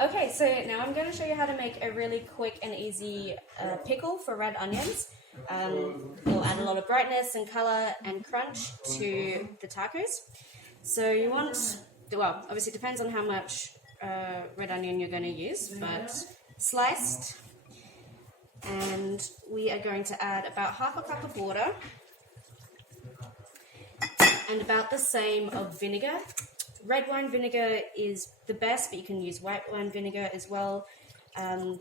Okay, so now I'm going to show you how to make a really quick and easy pickle for red onions. It'll add a lot of brightness and color and crunch to the tacos. So you want, well, obviously it depends on how much red onion you're going to use, but sliced. And we are going to add about half a cup of water and about the same of vinegar. Red wine vinegar is the best, but you can use white wine vinegar as well.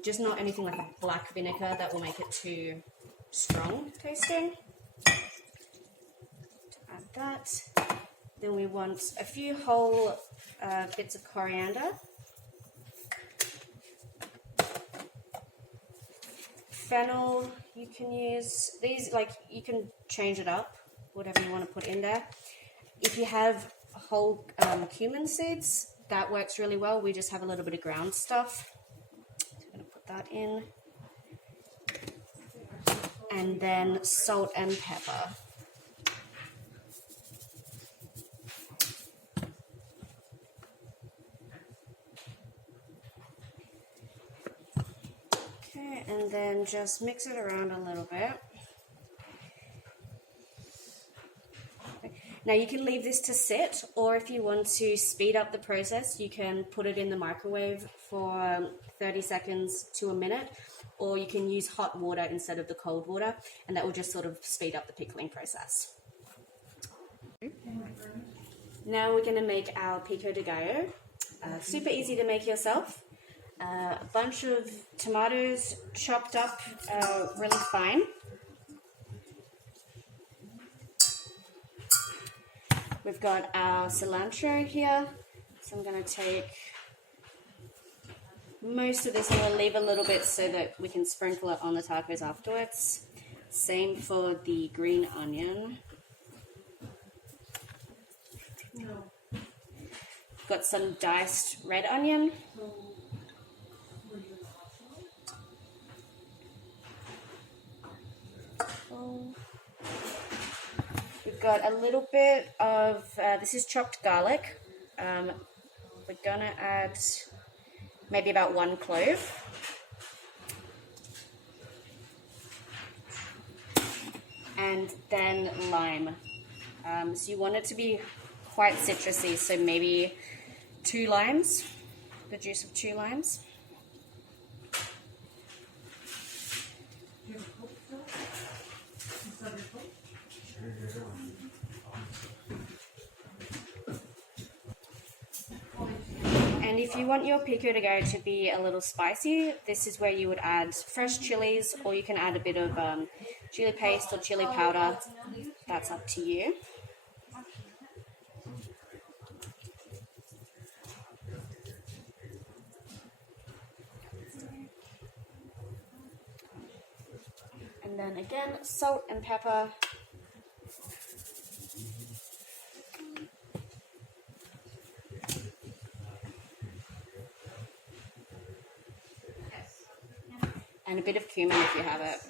Just not anything like a black vinegar, that will make it too strong tasting. Add that. Then we want a few whole bits of coriander. Fennel, you can use these, like you can change it up, whatever you want to put in there. If you have whole cumin seeds, that works really well. We just have a little bit of ground stuff. So I'm going to put that in. And then salt and pepper. Okay, and then just mix it around a little bit. Now you can leave this to sit, or if you want to speed up the process, you can put it in the microwave for 30 seconds to a minute, or you can use hot water instead of the cold water, and that will just sort of speed up the pickling process. Now we're going to make our pico de gallo. Super easy to make yourself. A bunch of tomatoes chopped up really fine. We've got our cilantro here, so I'm going to take most of this and we'll leave a little bit so that we can sprinkle it on the tacos afterwards. Same for the green onion. Got some diced red onion. We've got a little bit of, this is chopped garlic. We're going to add maybe about 1 clove. And then lime. So you want it to be quite citrusy, so maybe 2 limes, the juice of 2 limes. And if you want your pico de gallo to be a little spicy, this is where you would add fresh chilies, or you can add a bit of chili paste or chili powder. That's up to you. And then again, salt and pepper. And a bit of cumin if you have it.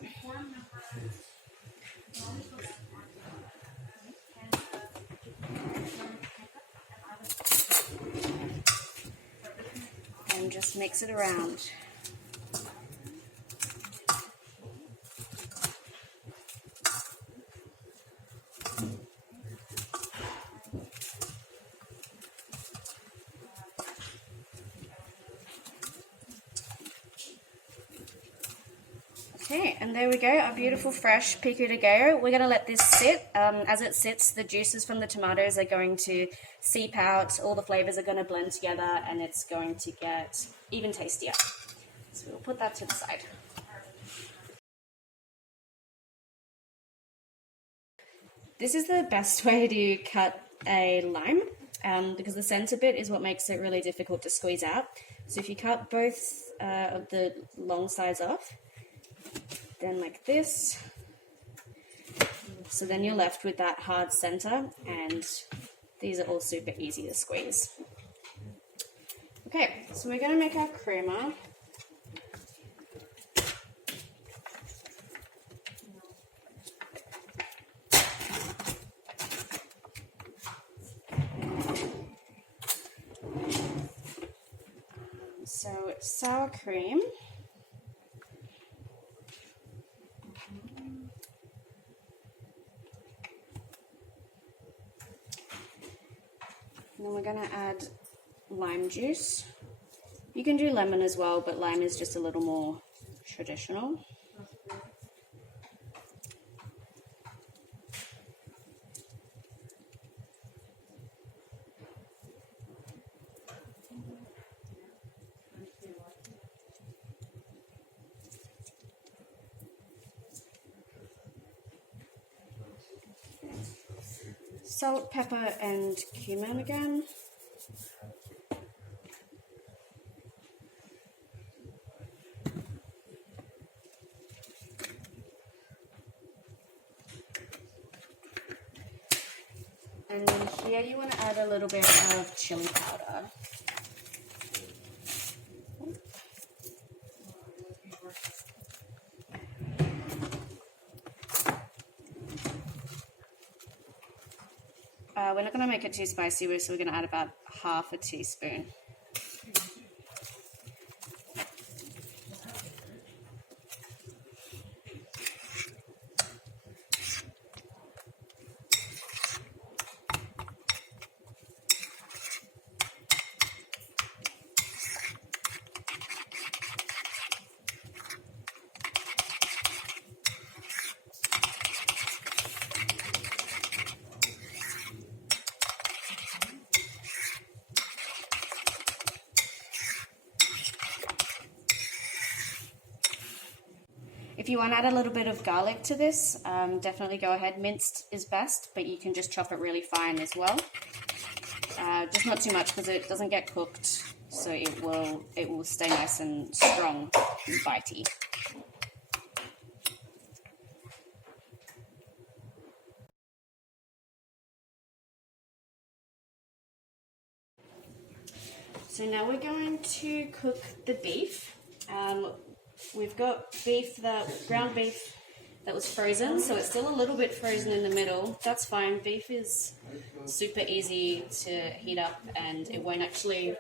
And just mix it around. Okay, and there we go, our beautiful fresh pico de gallo. We're going to let this sit. As it sits, the juices from the tomatoes are going to seep out, all the flavors are going to blend together, and it's going to get even tastier. So we'll put that to the side. This is the best way to cut a lime, because the center bit is what makes it really difficult to squeeze out. So if you cut both of the long sides off, then like this, so then you're left with that hard center, and these are all super easy to squeeze. Okay, so we're going to make our creamer. So sour cream. And then we're going to add lime juice. You can do lemon as well, but lime is just a little more traditional. Salt, pepper, and cumin again. And then here you want to add a little bit of chili powder. We're not going to make it too spicy, so we're going to add about half a teaspoon. If you want to add a little bit of garlic to this, definitely go ahead. Minced is best, but you can just chop it really fine as well. Just not too much because it doesn't get cooked, so it will stay nice and strong and bitey. So now we're going to cook the beef. We've got ground beef that was frozen, so it's still a little bit frozen in the middle. That's fine. Beef is super easy to heat up and it won't actually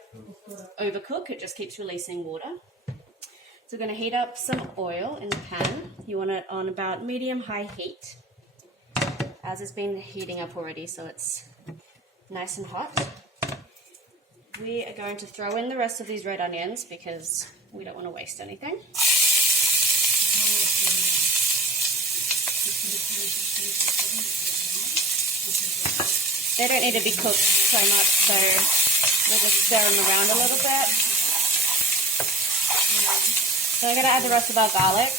overcook. It just keeps releasing water. So we're going to heat up some oil in the pan. You want it on about medium-high heat, as it's been heating up already, so it's nice and hot. We are going to throw in the rest of these red onions because we don't want to waste anything. They don't need to be cooked so much, so we'll just stir them around a little bit. So I'm going to add the rest of our garlic.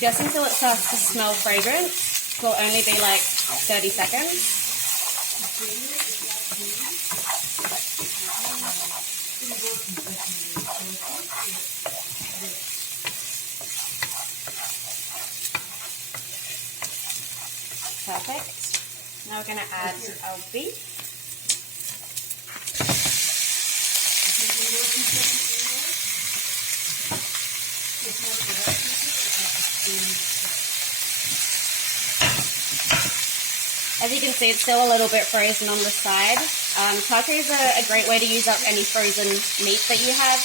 Just until it starts to smell fragrant. It will only be like 30 seconds. Perfect. Now we're going to add our beef. As you can see, it's still a little bit frozen on the side. Tacos are a great way to use up any frozen meat that you have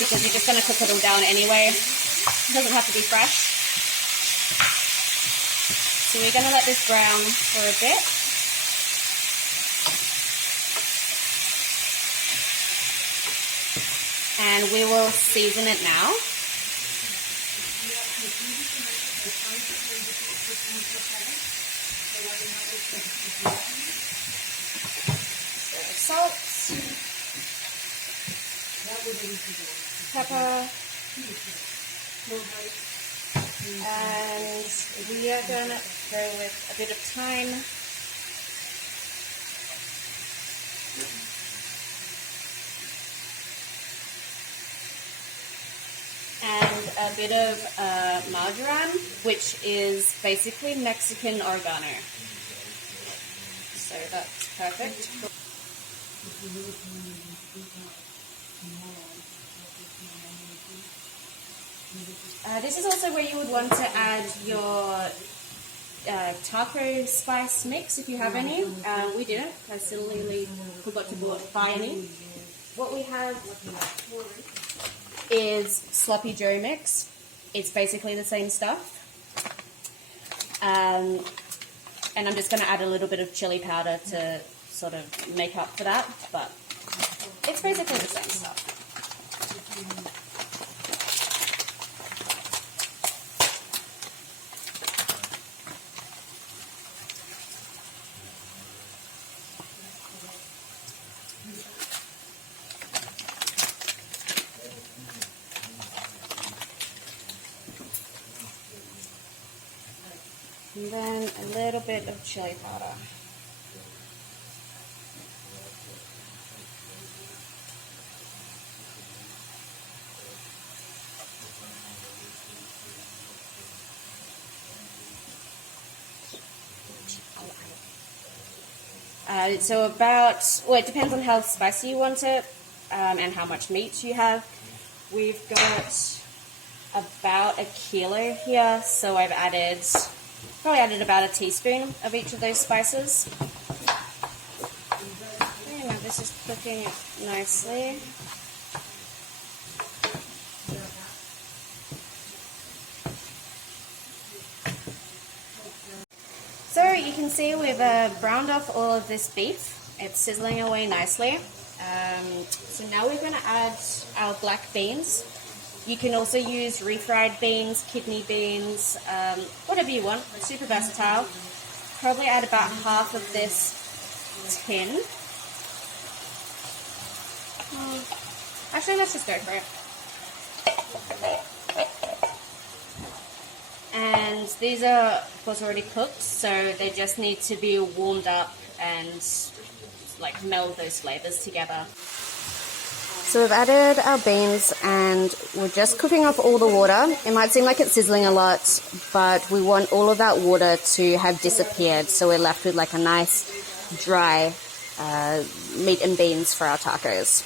because you're just going to cook it all down anyway. It doesn't have to be fresh. So we're going to let this brown for a bit. And we will season it now. So salt, pepper, and we are going to go with a bit of thyme. And a bit of marjoram, which is basically Mexican oregano. So that's perfect. This is also where you would want to add your taco spice mix if you have any. We didn't. I silly forgot to buy any. What we have is sloppy Joe mix. It's basically the same stuff. And I'm just going to add a little bit of chili powder to sort of make up for that, but it's basically the same stuff. And then a little bit of chili powder. So about, well, it depends on how spicy you want it and how much meat you have. We've got about a kilo here, so I've probably added about a teaspoon of each of those spices. Okay, now this is cooking nicely. So you can see we've browned off all of this beef. It's sizzling away nicely. So now we're going to add our black beans. You can also use refried beans, kidney beans, whatever you want. Super versatile. Probably add about half of this tin. Actually, let's just go for it. And these are, of course, already cooked, so they just need to be warmed up and like meld those flavors together. So we've added our beans and we're just cooking off all the water. It might seem like it's sizzling a lot, but we want all of that water to have disappeared, so we're left with like a nice dry meat and beans for our tacos.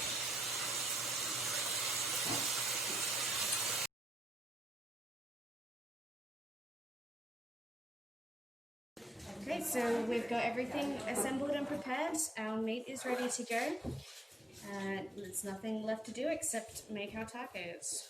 Okay, so we've got everything assembled and prepared. Our meat is ready to go. There's nothing left to do except make our tacos.